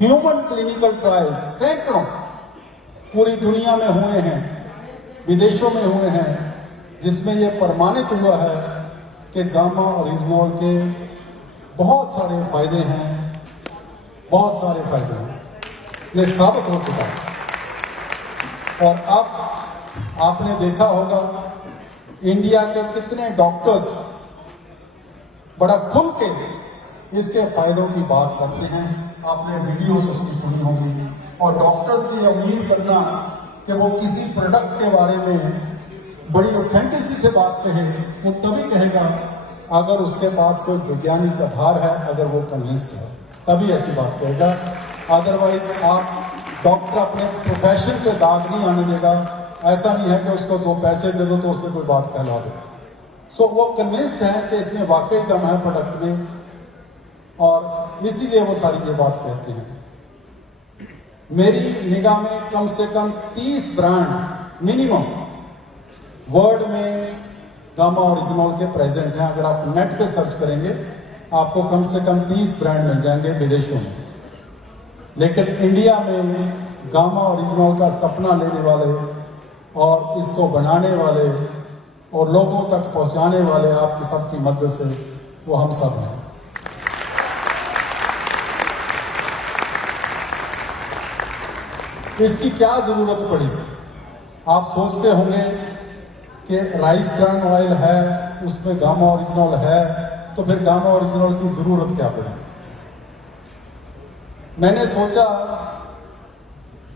Human clinical trials सैकड़ों पूरी दुनिया में हुए हैं, विदेशों में हुए हैं, जिसमें यह प्रमाणित हुआ है कि गामा ओरिजिनॉल के बहुत सारे फायदे हैं, बहुत सारे फायदे हैं। ये साबित हो चुका है। और अब आपने देखा होगा इंडिया के कितने डॉक्टर्स बड़ा खुल के इसके फायदों की बात करते हैं। आपने वीडियोस उसकी सुनी होगी। और डॉक्टर्स से ये उम्मीद करना कि वो किसी प्रोडक्ट के बारे में बड़ी ऑथेंटिसिटी से बात कहे, वो तभी कहेगा अगर उसके पास कोई वैज्ञानिक आधार है, अगर वो कन्विंस्ड है, तभी ऐसी बात कहेगा। अदरवाइज आप डॉक्टर अपने प्रोफेशन पे दाग नहीं आने देगा। ऐसा नहीं है कि उसको 2 पैसे दे दो तो उससे कोई बात कहला दो। सो वो कन्विंस्ड है कि इसमें वाकई दम है प्रोडक्ट में, और इसीलिए वो सारी ये बात कहते हैं। मेरी निगाह में कम से कम 30 ब्रांड मिनिमम वर्ल्ड में गामा ओरिजिनॉल के प्रेजेंट हैं। अगर आप नेट पे सर्च करेंगे आपको कम से कम 30 ब्रांड मिल जाएंगे विदेशों में। लेकिन इंडिया में गामा ओरिजिनॉल का सपना लेने वाले और इसको बनाने वाले और लोगों तक पहुंचाने वाले आपकी सबकी मदद से वो हम सब हैं। इसकी क्या जरूरत पड़ी? आप सोचते होंगे कि राइस ब्रान ऑयल है, उसमें गामा ओरिजिनॉल है, तो फिर गामा ओरिजिनॉल की जरूरत क्या पड़ी? मैंने सोचा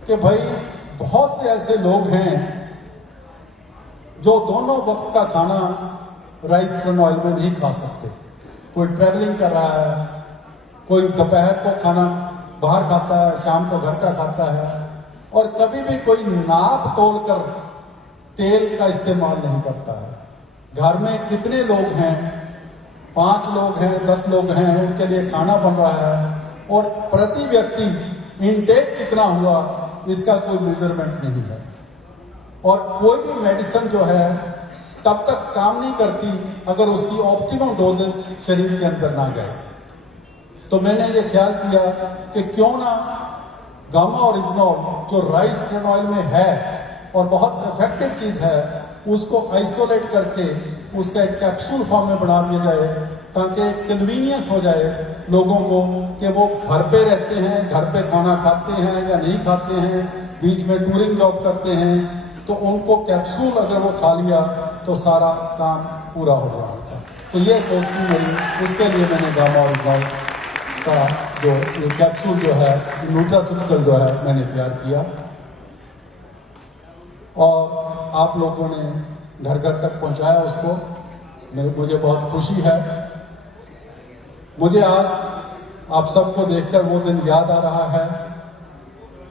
कि भाई बहुत से ऐसे लोग हैं जो दोनों वक्त का खाना राइस ब्रान ऑयल में नहीं खा सकते। कोई ट्रैवलिंग कर रहा है, कोई दोपहर को खाना बाहर खाता है, शाम को घर का खाता है, और कभी भी कोई नाप तोल कर तेल का इस्तेमाल नहीं करता है। घर में कितने लोग हैं? 5 लोग हैं, 10 लोग हैं, उनके लिए खाना बन रहा है, और प्रति व्यक्ति इनटेक कितना हुआ इसका कोई मेजरमेंट नहीं है। और कोई भी मेडिसिन जो है तब तक काम नहीं करती अगर उसकी ऑप्टिमम डोजेज शरीर के अंदर ना जाए। तो मैंने ये ख्याल किया कि क्यों ना गामा ओरिजिनॉल जो राइस ब्रान ऑयल में है और बहुत इफेक्टिव चीज है, उसको आइसोलेट करके उसका एक कैप्सूल फॉर्म में बना दिया जाए, ताकि कन्वीनियंस हो जाए लोगों को कि वो घर पे रहते हैं, घर पे खाना खाते हैं या नहीं खाते हैं, बीच में टूरिंग जॉब करते हैं, तो उनको कैप्सूल अगर वो खा लिया तो सारा काम पूरा हो रहा होगा। तो ये सोच थी मेरी, उसके लिए मैंने गामा ओरिजिनॉल का जो ये कैप्सूल जो है, न्यूट्रास्यूटिकल जो है, मैंने तैयार किया। और आप लोगों ने घर घर तक पहुंचाया उसको। मुझे बहुत खुशी है। मुझे आज आप सबको देखकर वो दिन याद आ रहा है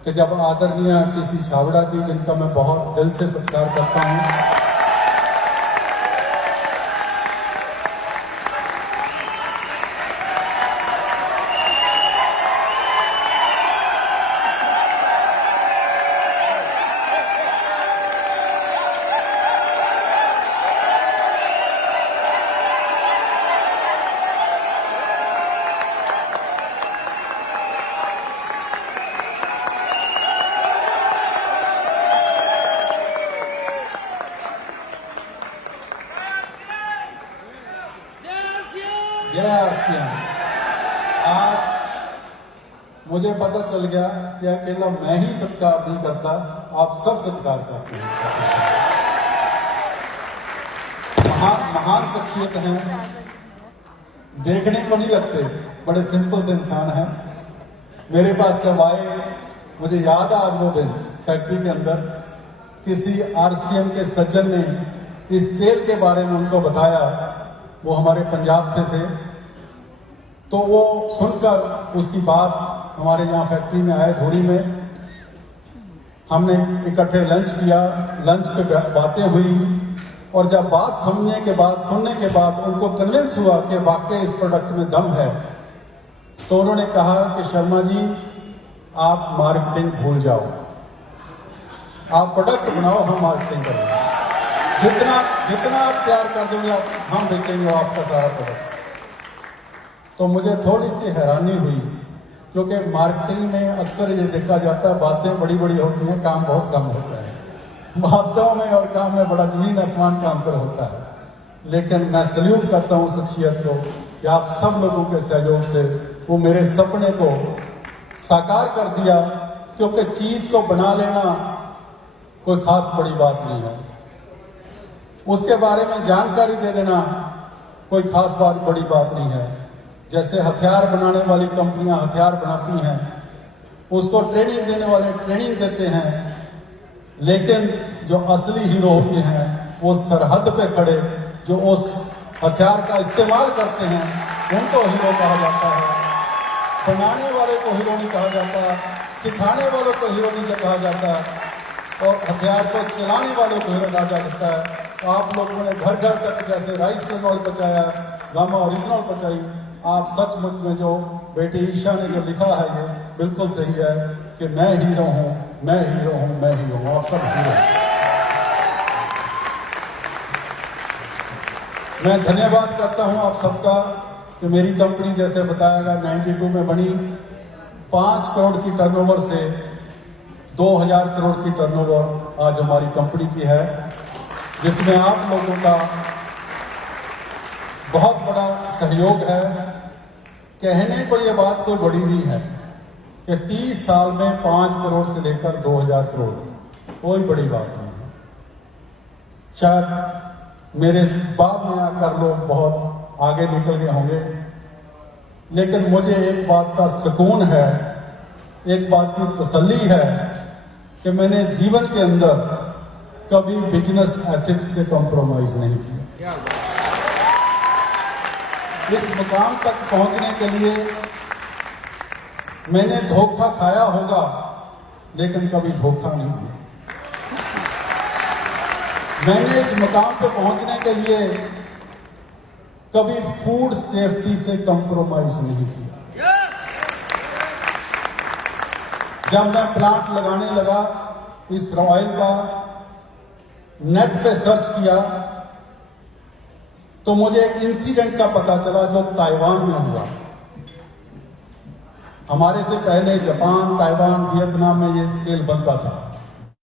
कि जब आदरणीय किसी छावड़ा जी, जिनका मैं बहुत दिल से सत्कार करता हूं, आज मुझे पता चल गया कि अकेला मैं ही सत्कार नहीं करता, आप सब सत्कार करते हैं। महान शख्सियत हैं, देखने को नहीं लगते, बड़े सिंपल से इंसान हैं। मेरे पास जब आए, मुझे याद है आज वो दिन फैक्ट्री के अंदर किसी आरसीएम के सज्जन ने इस तेल के बारे में उनको बताया। वो हमारे पंजाब से थे, तो वो सुनकर उसकी बात हमारे यहाँ फैक्ट्री में आए, धोरी में। हमने इकट्ठे लंच किया, लंच पे बातें हुई, और जब बात सुनने के बाद उनको कन्विंस हुआ कि वाकई इस प्रोडक्ट में दम है, तो उन्होंने कहा कि शर्मा जी, आप मार्केटिंग भूल जाओ, आप प्रोडक्ट बनाओ, हम मार्केटिंग करेंगे। जितना आप तैयार कर दोगे हम बेचेंगे आपका सारा प्रोडक्ट। तो मुझे थोड़ी सी हैरानी हुई क्योंकि मार्केटिंग में अक्सर ये देखा जाता है बातें बड़ी बड़ी होती हैं, काम बहुत कम होता है। बातों में और काम में बड़ा जमीन आसमान का अंतर होता है। लेकिन मैं सल्यूट करता हूँ शख्सियत को कि आप सब लोगों के सहयोग से वो मेरे सपने को साकार कर दिया, क्योंकि चीज को बना लेना कोई खास बड़ी बात नहीं है, उसके बारे में जानकारी दे देना कोई खास बड़ी बात नहीं है। जैसे हथियार बनाने वाली कंपनियां हथियार बनाती हैं, उसको ट्रेनिंग देने वाले ट्रेनिंग देते हैं, लेकिन जो असली हीरो होते हैं वो सरहद पे खड़े जो उस हथियार का इस्तेमाल करते हैं उनको हीरो कहा जाता है। बनाने वाले को हीरो नहीं कहा जाता, सिखाने वालों को हीरो नहीं कहा जाता, और हथियार को चलाने वालों को हीरो कहा जाता है। तो आप लोगों ने घर घर तक जैसे राइस प्रनॉल पहुंचाया, गामा ओरिजिनल पहुंचाई, आप सचमुच में जो बेटी ईशा ने जो लिखा है ये बिल्कुल सही है कि मैं हीरो हूं, मैं हीरो हूं, मैं हीरो हूं, आप सब हीरो हैं। मैं धन्यवाद करता हूं आप सबका कि मेरी कंपनी जैसे बताया गया 92 में बनी, 5 करोड़ की टर्नओवर से 2000 करोड़ की टर्नओवर आज हमारी कंपनी की है, जिसमें आप लोगों का बहुत बड़ा सहयोग है। कहने को ये बात कोई बड़ी नहीं है कि 30 साल में 5 करोड़ से लेकर 2000 करोड़ कोई बड़ी बात नहीं है। शायद मेरे बाद में आकर लोग बहुत आगे निकल गए होंगे, लेकिन मुझे एक बात का सुकून है, एक बात की तसल्ली है कि मैंने जीवन के अंदर कभी बिजनेस एथिक्स से कॉम्प्रोमाइज नहीं किया। इस मुकाम तक पहुंचने के लिए मैंने धोखा खाया होगा, लेकिन कभी धोखा नहीं दिया। मैंने इस मुकाम पे पहुंचने के लिए कभी फूड सेफ्टी से कॉम्प्रोमाइज नहीं किया। जब मैं प्लांट लगाने लगा इस ऑयल का, नेट पे सर्च किया तो मुझे एक इंसिडेंट का पता चला जो ताइवान में हुआ। हमारे से पहले जापान, ताइवान, वियतनाम में ये तेल बनता था।